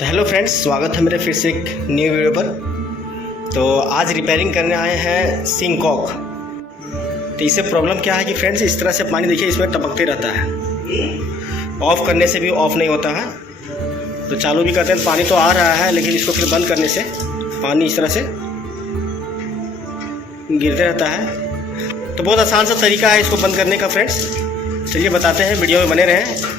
तो hello friends, स्वागत है मेरे फिर से एक न्यू वीडियो पर। तो आज रिपेयरिंग करने आए हैं सिंक कॉक। तो इससे प्रॉब्लम क्या है कि फ्रेंड्स, इस तरह से पानी देखिए इसमें टपकते रहता है, ऑफ़ करने से भी ऑफ़ नहीं होता है। तो चालू भी करते हैं पानी तो आ रहा है, लेकिन इसको फिर बंद करने से पानी इस तरह से गिरते रहता है। तो बहुत आसान सा तरीका है इसको बंद करने का फ्रेंड्स। चलिए बताते हैं, वीडियो में बने रहें।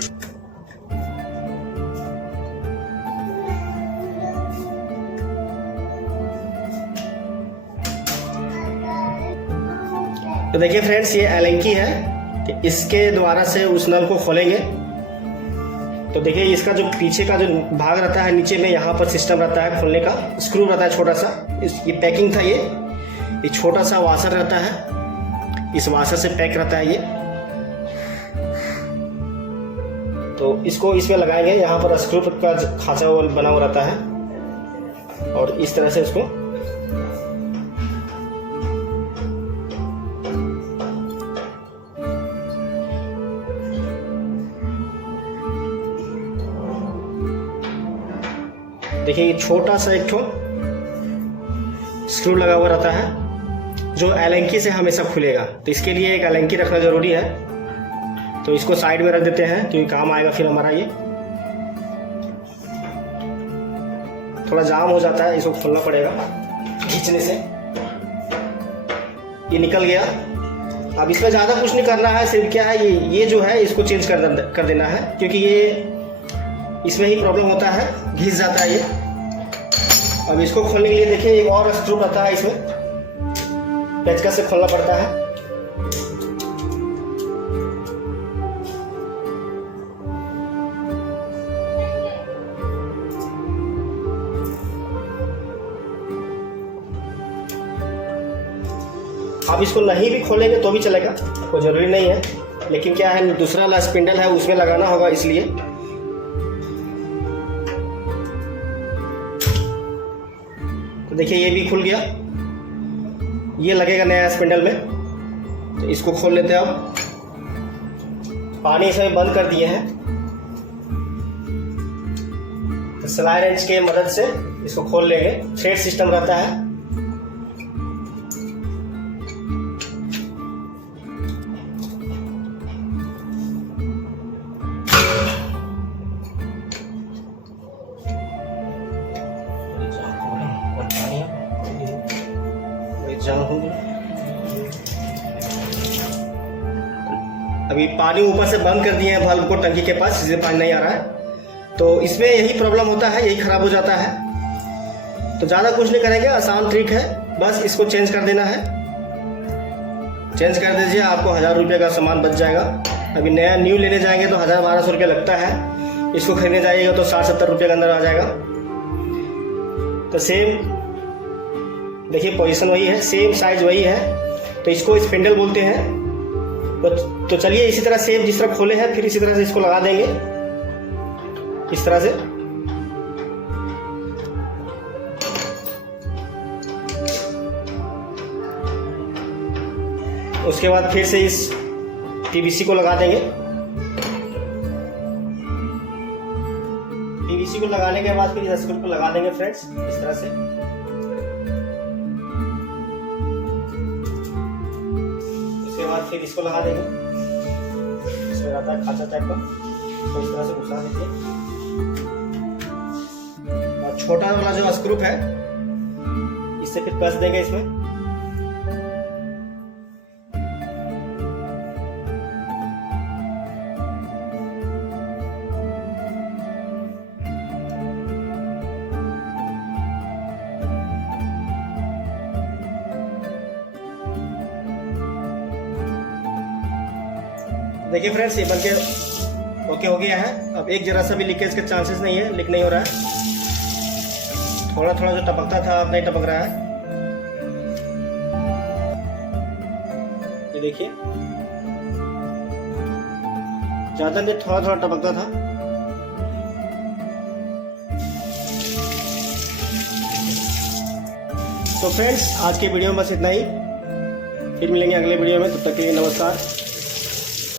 तो देखिए फ्रेंड्स, ये एलेंकी है कि इसके द्वारा से उस नल को खोलेंगे। तो देखिए इसका जो पीछे का जो भाग रहता है, नीचे में यहाँ पर सिस्टम रहता है खोलने का, स्क्रू रहता है छोटा सा। ये पैकिंग था, ये छोटा सा वाशर रहता है, इस वाशर से पैक रहता है ये। तो इसको इसमें लगाएंगे, यहाँ पर स्क्रू का खांचा बना हुआ रहता है, और इस तरह से इसको देखिए, ये छोटा सा एक स्क्रू लगा हुआ रहता है जो एलेंकी से हमेशा खुलेगा। तो इसके लिए एक एलेंकी रखना जरूरी है। तो इसको साइड में रख देते हैं क्योंकि काम आएगा फिर हमारा। ये थोड़ा जाम हो जाता है, इसको खोलना पड़ेगा खींचने से। ये निकल गया। अब इसमें ज़्यादा कुछ नहीं करना है, सिर्फ क्या है, ये जो है इसको चेंज कर देना है, क्योंकि ये इसमें ही प्रॉब्लम होता है, घिस जाता है ये। अब इसको खोलने के लिए देखिए एक और स्क्रू रहता है, इसमें पेचकस से खोलना पड़ता है। अब इसको नहीं भी खोलेंगे तो भी चलेगा, कोई ज़रूरी नहीं है। लेकिन क्या है, दूसरा वाला स्पिंडल है उसमें लगाना होगा, इसलिए। तो देखिए ये भी खुल गया, ये लगेगा नया स्पिंडल में। तो इसको खोल लेते हैं। अब पानी इसमें बंद कर दिए हैं, तो स्लाई रेंच के मदद से इसको खोल लेंगे। थ्रेड सिस्टम रहता है। अभी पानी ऊपर से बंद कर दिए हैं वाल्व को, टंकी के पास जिससे पानी नहीं आ रहा है। तो इसमें यही प्रॉब्लम होता है, यही खराब हो जाता है। तो ज़्यादा कुछ नहीं करेंगे, आसान ट्रिक है, बस इसको चेंज कर देना है। चेंज कर दीजिए, आपको 1000 रुपये का सामान बच जाएगा। अभी नया न्यू लेने जाएंगे तो 1000-1200 रुपये लगता है। इसको खरीदने जाइएगा तो 60-70 रुपये के अंदर आ जाएगा। तो सेम देखिए, पोजीशन वही है, सेम साइज वही है। तो इसको स्पिंडल बोलते हैं। तो चलिए इसी तरह सेम जिस तरह खोले हैं, फिर इसी तरह से इसको लगा देंगे, इस तरह से। उसके बाद फिर से इस पीवीसी को लगा देंगे। पीवीसी को लगाने के बाद फिर इस स्क्रू को लगा देंगे फ्रेंड्स, इस तरह से। फिर इसको लगा देंगे, इसमें रहता है खांचा टाइप का, तो इस तरह से घुसा दीजिए। और छोटा वाला जो स्क्रू है, इससे फिर कस देंगे इसमें। देखिए फ्रेंड्स, ये बनके ओके हो गया है। अब एक जरा सा भी लीकेज के चांसेस नहीं है, लीक नहीं हो रहा है। थोड़ा थोड़ा जो टपकता था अब नहीं टपक रहा है, ये देखिए। ज्यादा नहीं, थोड़ा थोड़ा टपकता था। तो फ्रेंड्स, आज के वीडियो में बस इतना ही। फिर मिलेंगे अगले वीडियो में, तब तक के लिए नमस्कार।